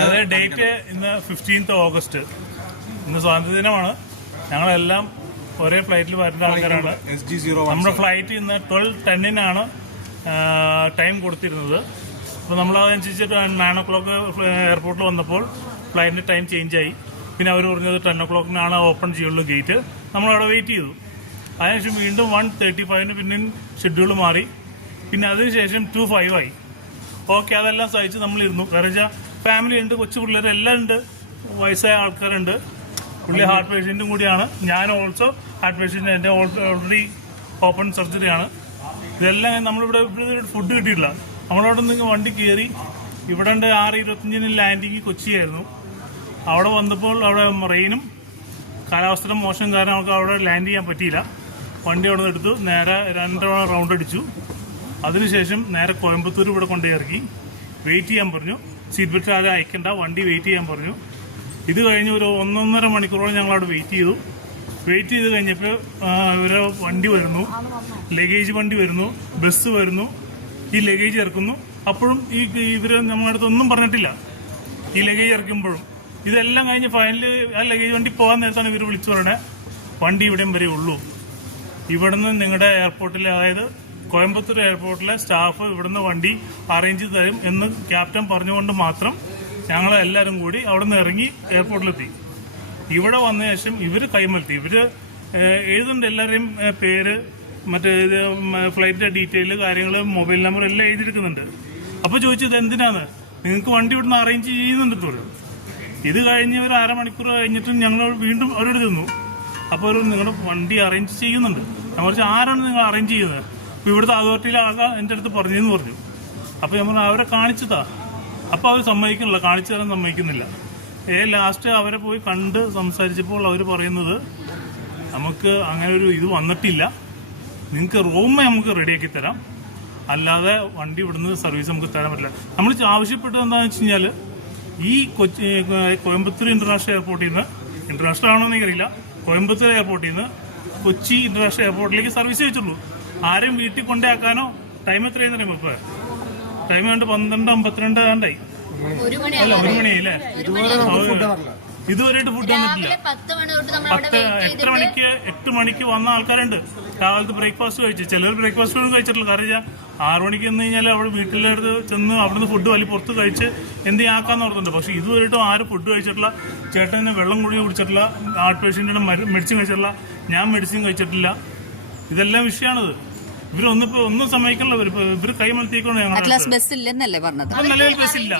അതായത് ഡേറ്റ് ഇന്ന് 15th August. ഇന്ന് സ്വാതന്ത്ര്യദിനമാണ്. ഞങ്ങളെല്ലാം ഒരേ ഫ്ലൈറ്റിൽ വരുന്ന ആൾക്കാരാണ്. നമ്മുടെ ഫ്ലൈറ്റ് ഇന്ന് 12:10 ടൈം കൊടുത്തിരുന്നത്. അപ്പോൾ നമ്മൾ അതനുസരിച്ച് 9 o'clock എയർപോർട്ടിൽ വന്നപ്പോൾ ഫ്ലൈറ്റിന്റെ ടൈം ചേഞ്ച് ആയി. പിന്നെ അവർ പറഞ്ഞത് 10 o'clock ഓപ്പൺ ചെയ്യുള്ളൂ ഗേറ്റ്. നമ്മളവിടെ വെയിറ്റ് ചെയ്തു. അതിനുശേഷം വീണ്ടും 1:35 പിന്നെയും ഷെഡ്യൂൾ മാറി. പിന്നെ അതിനുശേഷം 2:05 ആയി. ഓക്കെ, അതെല്ലാം സഹിച്ച് നമ്മളിരുന്നു. കാരണം വെച്ചാൽ ഫാമിലി ഉണ്ട്, കൊച്ചു പിള്ളേർ എല്ലാം ഉണ്ട്, വയസ്സായ ആൾക്കാരുണ്ട്. പുള്ളി ഹാർട്ട് പേഷ്യൻറ്റും കൂടിയാണ്. ഞാൻ ഓൾസോ ഹാർട്ട് പേഷ്യൻ്റ്. എൻ്റെ ഓൾറെഡി ഓപ്പൺ സർജറിയാണ്. ഇതെല്ലാം നമ്മളിവിടെ ഫുഡ് കിട്ടിയിട്ടില്ല. നമ്മളവിടെ നിന്ന് വണ്ടി കയറി ഇവിടെ 6:25 ലാൻഡിങ് കൊച്ചിയായിരുന്നു. അവിടെ വന്നപ്പോൾ അവിടെ റെയിനും കാലാവസ്ഥയുടെ മോശം കാരണം നമുക്ക് അവിടെ ലാൻഡ് ചെയ്യാൻ പറ്റിയില്ല. വണ്ടി അവിടെ നിന്ന് എടുത്തു, നേരെ 2 റൗണ്ട് അടിച്ചു. അതിനുശേഷം നേരെ കോയമ്പത്തൂർ ഇവിടെ കൊണ്ടുപോയി ഇറക്കി. വെയിറ്റ് ചെയ്യാൻ പറഞ്ഞു. സീറ്റ് ബെൽറ്റ് ആരും അയക്കണ്ട, വണ്ടി വെയിറ്റ് ചെയ്യാൻ പറഞ്ഞു. ഇത് കഴിഞ്ഞ് ഒരു 1.5 മണിക്കൂറോളം ഞങ്ങൾ അവിടെ വെയിറ്റ് ചെയ്തു. വെയിറ്റ് ചെയ്ത് കഴിഞ്ഞപ്പോൾ ഇവരെ വണ്ടി വരുന്നു, ലഗേജ് വണ്ടി വരുന്നു, ബസ് വരുന്നു, ഈ ലഗേജ് ഇറക്കുന്നു. അപ്പോഴും ഇവര് നമ്മുടെ അടുത്ത് ഒന്നും പറഞ്ഞിട്ടില്ല. ഈ ലഗേജ് ഇറക്കുമ്പോഴും ഇതെല്ലാം കഴിഞ്ഞ് ഫൈനല് ആ ലഗേജ് വണ്ടി പോകാൻ നേരത്താണ് ഇവർ വിളിച്ചു പറയണേ, വണ്ടി ഇവിടെയും വരെ ഉള്ളൂ. ഇവിടുന്ന് നിങ്ങളുടെ എയർപോർട്ടിലെ, അതായത് കോയമ്പത്തൂർ എയർപോർട്ടിലെ സ്റ്റാഫ് ഇവിടുന്ന് വണ്ടി അറേഞ്ച് ചെയ്ത് തരും എന്ന് ക്യാപ്റ്റൻ പറഞ്ഞുകൊണ്ട് മാത്രം ഞങ്ങൾ എല്ലാവരും കൂടി അവിടെ നിന്ന് ഇറങ്ങി എയർപോർട്ടിലെത്തി. ഇവിടെ വന്ന ശേഷം ഇവര് കൈമലത്തി. ഇവര് എഴുതുന്നുണ്ട് എല്ലാവരെയും പേര്, മറ്റേ ഫ്ലൈറ്റിന്റെ ഡീറ്റെയിൽ, കാര്യങ്ങൾ, മൊബൈൽ നമ്പർ എല്ലാം എഴുതിയെടുക്കുന്നുണ്ട്. അപ്പോൾ ചോദിച്ചത് എന്തിനാണ്, നിങ്ങൾക്ക് വണ്ടി ഇവിടുന്ന് അറേഞ്ച് ചെയ്യുന്നുണ്ട് തോറും. ഇത് കഴിഞ്ഞ് ഒരു 1/2 മണിക്കൂർ കഴിഞ്ഞിട്ടും ഞങ്ങൾ വീണ്ടും അവരോട് ചെന്നു. അപ്പോൾ ഒരു നിങ്ങളുടെ വണ്ടി അറേഞ്ച് ചെയ്യുന്നുണ്ട്. ഞാൻ പറഞ്ഞു, ആരാണ് നിങ്ങൾ അറേഞ്ച് ചെയ്യുന്നത്? അപ്പോൾ ഇവിടുത്തെ അതോറിറ്റിയിലെ ആകാൻ എൻ്റെ അടുത്ത് പറഞ്ഞെന്ന് പറഞ്ഞു. അപ്പോൾ ഞാൻ പറഞ്ഞു അവരെ കാണിച്ചതാ. അപ്പോൾ അവർ സമ്മതിക്കുന്നില്ല, കാണിച്ചു തരാൻ സമ്മതിക്കുന്നില്ല. ലാസ്റ്റ് അവരെ പോയി കണ്ട് സംസാരിച്ചപ്പോൾ അവർ പറയുന്നത്, നമുക്ക് അങ്ങനെ ഒരു ഇത് വന്നിട്ടില്ല, നിങ്ങൾക്ക് റൂം നമുക്ക് റെഡിയാക്കി തരാം, അല്ലാതെ വണ്ടി ഇവിടുന്ന് സർവീസ് നമുക്ക് തരാൻ പറ്റില്ല. നമ്മൾ ആവശ്യപ്പെട്ടത് എന്താണെന്ന് വെച്ച് കഴിഞ്ഞാൽ ഈ കോയമ്പത്തൂർ ഇന്റർനാഷണൽ എയർപോർട്ടിൽ നിന്ന്, ഇന്റർനാഷണൽ ആണോ എന്ന് എനിക്കറിയില്ല, കോയമ്പത്തൂർ എയർപോർട്ടിൽ നിന്ന് കൊച്ചി ഇന്റർനാഷണൽ എയർപോർട്ടിലേക്ക് സർവീസ് വെച്ചുള്ളൂ. ആരെയും വീട്ടിൽ കൊണ്ടാക്കാനോ. ടൈം എത്രയെന്ന് പറയുമ്പോൾ ഇപ്പൊ ടൈം കണ്ട് 12:52 കണ്ടായി. 1 മണിയായില്ലേ? ഇതുവരെയായിട്ട് ഫുഡ് വന്നിട്ടില്ല. 8 മണിക്ക് വന്ന ആൾക്കാരുണ്ട്. രാവിലത്തെ ബ്രേക്ക്ഫാസ്റ്റ് കഴിച്ചു. ചിലർ ബ്രേക്ക്ഫാസ്റ്റ് ഒന്നും കഴിച്ചിട്ടില്ല. കാരണം 6 മണിക്ക് വന്നു കഴിഞ്ഞാൽ അവിടെ വീട്ടിലെടുത്ത് ചെന്ന് അവിടുന്ന് ഫുഡ് വലിയ പുറത്ത് കഴിച്ച് എന്തെങ്കിലും ആക്കാന്ന് ഓർത്തുണ്ട്. പക്ഷെ ഇതുവരെയായിട്ടും ആരും ഫുഡ് കഴിച്ചിട്ടില്ല. ചേട്ടന് വെള്ളം കൂടി കുടിച്ചിട്ടില്ല. ഹാർട്ട് പേഷ്യന്റിന് മെഡിസിൻ കഴിച്ചിട്ടില്ല. ഞാൻ മെഡിസിൻ കഴിച്ചിട്ടില്ല. ഇതെല്ലാം വിഷയമാണിത്. ഒന്നും സമ്മതിക്കണല്ലോ. ഇവര് കൈമലത്തേക്കാണ് ഞങ്ങൾ. ബസ് ഇല്ലെന്നല്ലേ പറഞ്ഞത്? നിലവിൽ ബസ് ഇല്ല.